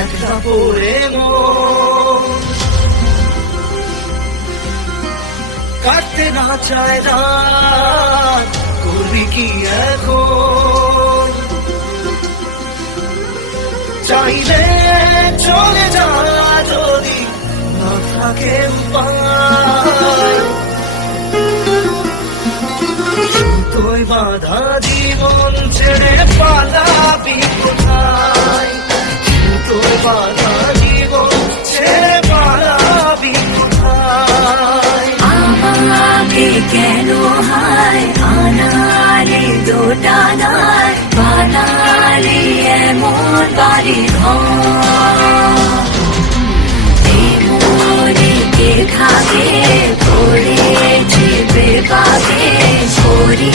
একলা পড়ে মন কাটতে না চায় রাত, করবি কি এখন? চাইলে চলে যা যদি না থাকে উপায়, সুতোয় বাঁধা জীবন ছেড়ে পালাবি কোথায়? সুতোয় বাঁধা জীবন ছেড়ে পালাবি কোথায়? আমাকে কেন হায় আনারে দোটানায় বানালি এমন বাড়ি ঘর, এই মনে কে থাকে পড়েছে বেপাকে, করি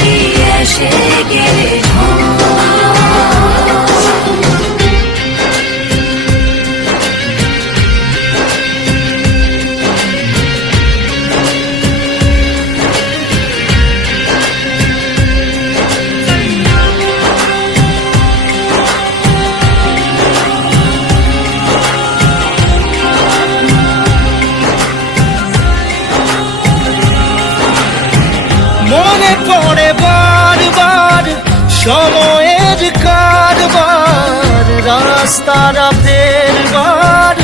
কি এসে গেলে মনে পড়ে বারবার সময়ের কারবার, রাস্তারা ফেরবার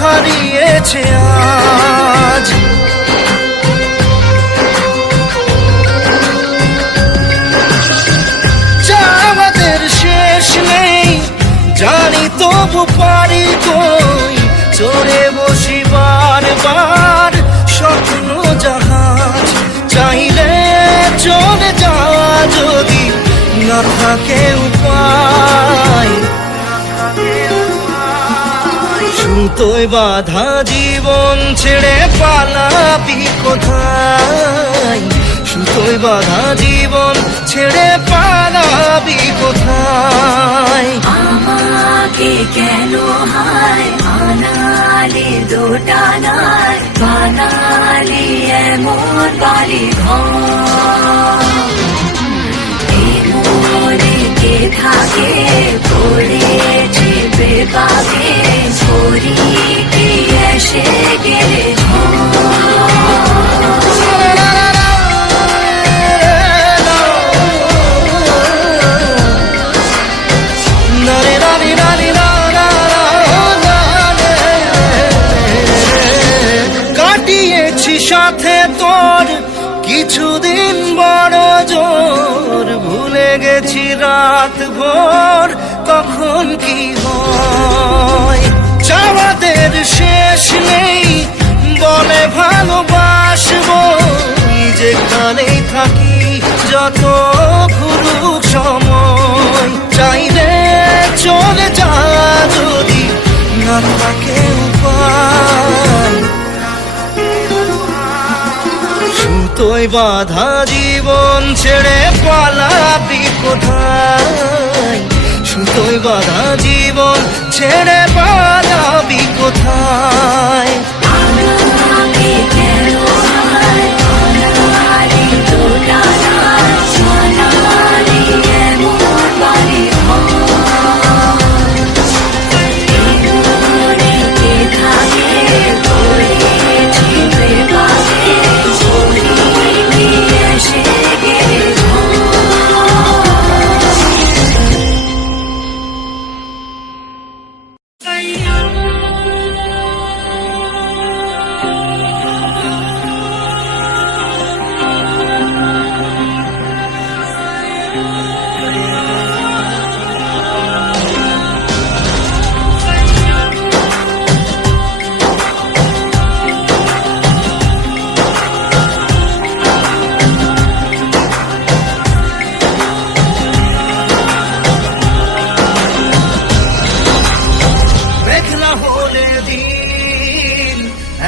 হারিয়েছে আজ। আমাদের শেষ নেই জানি, তবু পারি কই চড়ে বসি বারবার স্বপ্ন জাহাজ। চাইলে চলে যা যদি না থাকে উপায়, সুতোয় বাঁধা জীবন ছেড়ে পালাবি কোথায়? সুতোয় বাঁধা জীবন ছেড়ে পালাবি কোথায়? আমাকে কেন হায় আনালি দোটানায় বানালি এমন বাড়ি ঘর, এই মনে কে থাকে পড়েছে বেপাকে, করি কি এসে গেলে সাথে তোর কিছুদিন বড় জোর, ভুলে গেছি রাত ভোর কখন কি হয়। চাওয়াদের শেষ নেই বলে ভালোবাসবো, যেখানেই থাকি যত ঘুরুক সময়। চাইলে চলে যা যদি না থাকে উপায়, সুতোয় বাঁধা জীবন ছেড়ে পালাবি কোথায়? সুতোয় বাঁধা জীবন ছেড়ে পালাবি কোথায়? আমাকে কেন হায় আনালি দোটানায় বানালি এমন বাড়ি ঘর, এই মনে কে থাকে পড়েছে বেপাকে,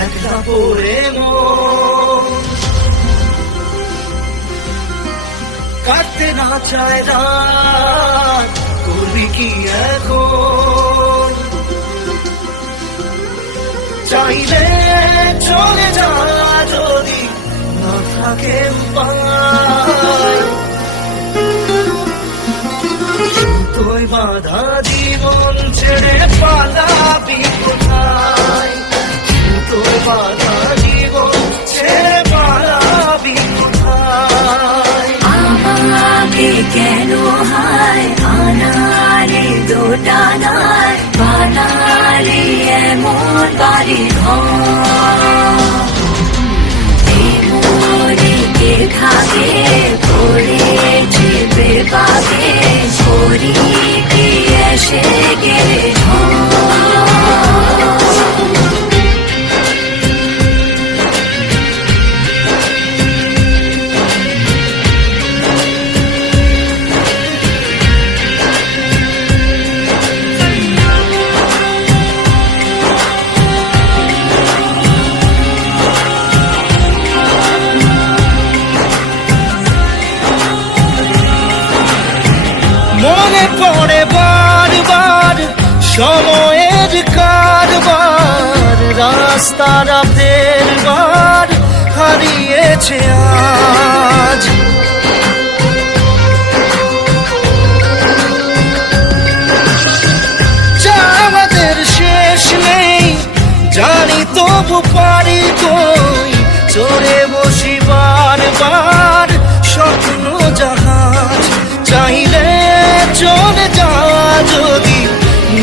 একলা পড়ে মন কাটতে না চায় রাত, করবি কি এখন? চাইলে চলে যা যদি না থাকে উপায়, সুতোয় বাঁধা জীবন ছেড়ে পালাবি কোথায়? সুতোয় বাঁধা জীবন ছেড়ে পালাবি কোথায়? আমাকে কেন হায় আনারে দোটানায় বানালি এমন বাড়ি ঘর মরিকে থাকে পড়েছে বেবাকে ছড়ি কি এসে গেলে মনে পড়ে বারবার সময়ের কারবার, রাস্তার বার হারিয়েছে আজ। যা আমাদের শেষ নেই জানি, তবু পারি কই চড়ে বসি বারবার স্বপ্ন জাহাজ। চাইলে চলে যা যদি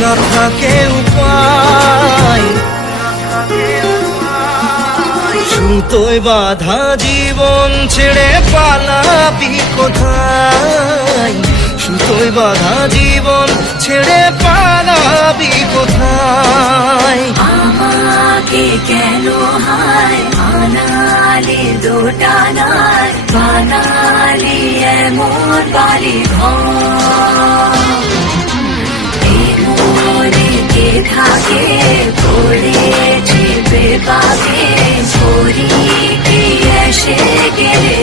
না থাকে উপায়, সুতোয় বাঁধা জীবন ছেড়ে পালাবি কোথায়? সুতোয় বাঁধা জীবন ছেড়ে পালাবি কোথায়? আমাকে কেন হায় আনালি দোটানায় বানালি এমন বাড়ি ঘর মরিকে থাকে পড়েছে বেবাকে ছড়ি কি এসে গেলে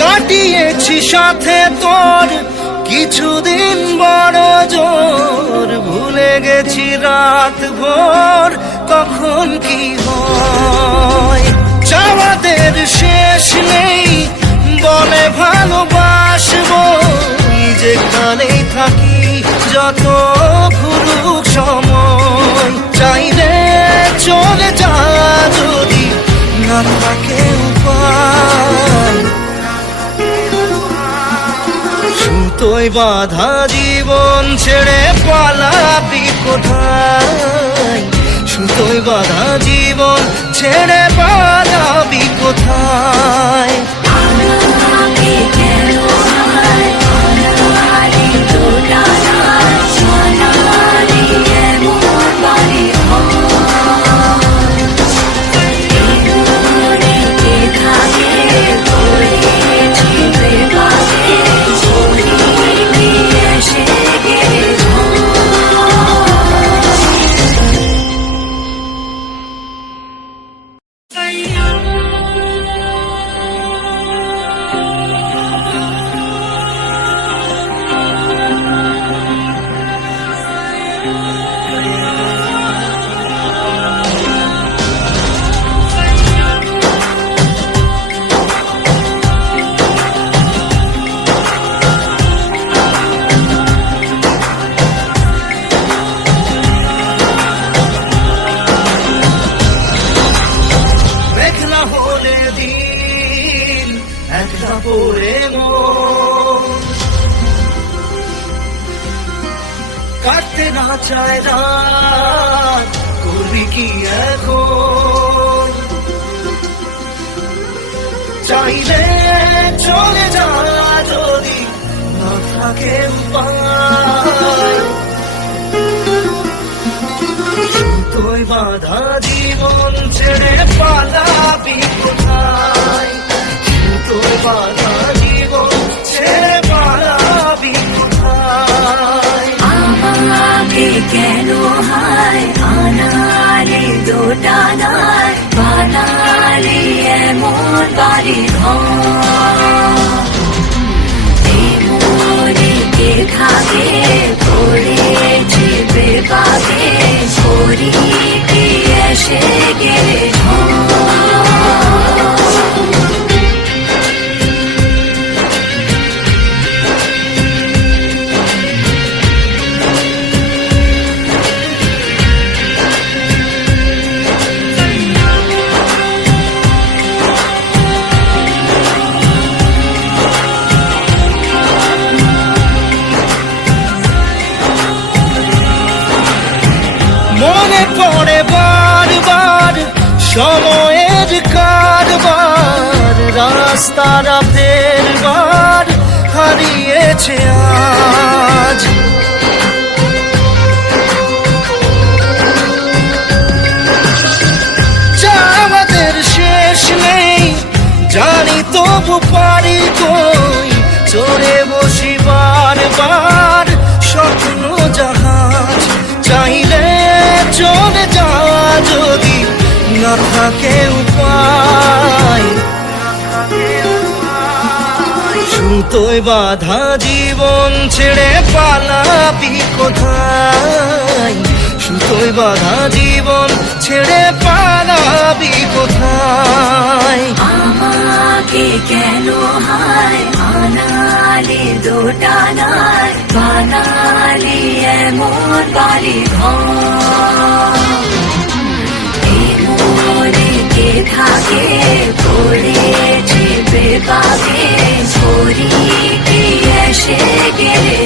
কাটিয়েছি সাথে তোর কিছুদিন বড় জোর, ভুলে গেছি রাত ভোর কখন কি হয়। চাওয়াদের শেষ নেই বলে ভালোবাসবো, যেখানেই থাকি যত ঘুরুক সময়। চাইলে চলে যা যদি না থাকে উপায়, সুতোয় বাঁধা জীবন ছেড়ে পালাবি কোথায়? সুতোয় বাঁধা জীবন ছেড়ে পালাবি কোথায়? আমাকে কেন হায় আনালি দোটানায় বানালি এমন বাড়ি মরিকে থাকে পড়েছে বেবাকে ছড়ি কি এসে গেলে মেঘলা হলে দিন একলা পড়ে মন, কাটতে না চায় রাত, করবি কি এখন? চাইলে চলে যা যদি না থাকে উপায়, সুতোয় বাঁধা জীবন ছেড়ে পালাবি কোথায়? সুতোয় বাঁধা জীবন ছেড়ে পালাবি কোথায়? আমাকে কেন হায় আনালি দোটানায় বানালি এমন বাড়ি ঘর মরিকে থাকে পড়ে পড়ে বারবার সময়ের কারবার, রাস্তারা ফেরবার হারিয়েছে আজ। আমাদের শেষ নেই জানি, তবু পারি কই চড়ে বসি বারবার স্বপ্ন জাহাজ। চাইলে চলে যা যদি না থাকে উপায়, সুতোয় বাঁধা জীবন ছেড়ে পালাবি কোথায়? সুতোয় বাঁধা জীবন ছেড়ে পালাবি কোথায়? আমাকে কেন হায় আনালে দোটানায়, বানালি এমন বাড়ি ঘর। এই মনে কে থাকে পড়েছে বেপাকে, করি কি এসে গেলে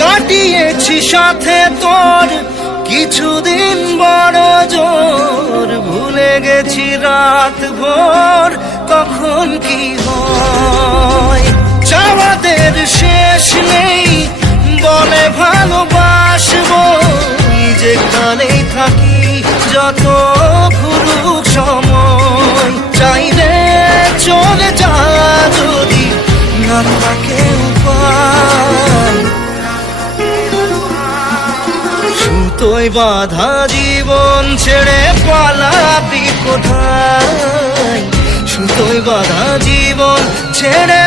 কাটিয়েছি সাথে তোর কিছুদিন বড় জোর, ভুলে গেছি রাত ভোর কখন কি হয়। চাওয়াদের শেষ নেই বলে ভালোবাসবো, যেখানেই থাকি যত ঘুরুক সময়। চাইলে চলে যা যদি না থাকে উপায়, সুতোয় বাঁধা জীবন ছেড়ে পালাবি কোথায়? সুতোয় বাঁধা জীবন ছেড়ে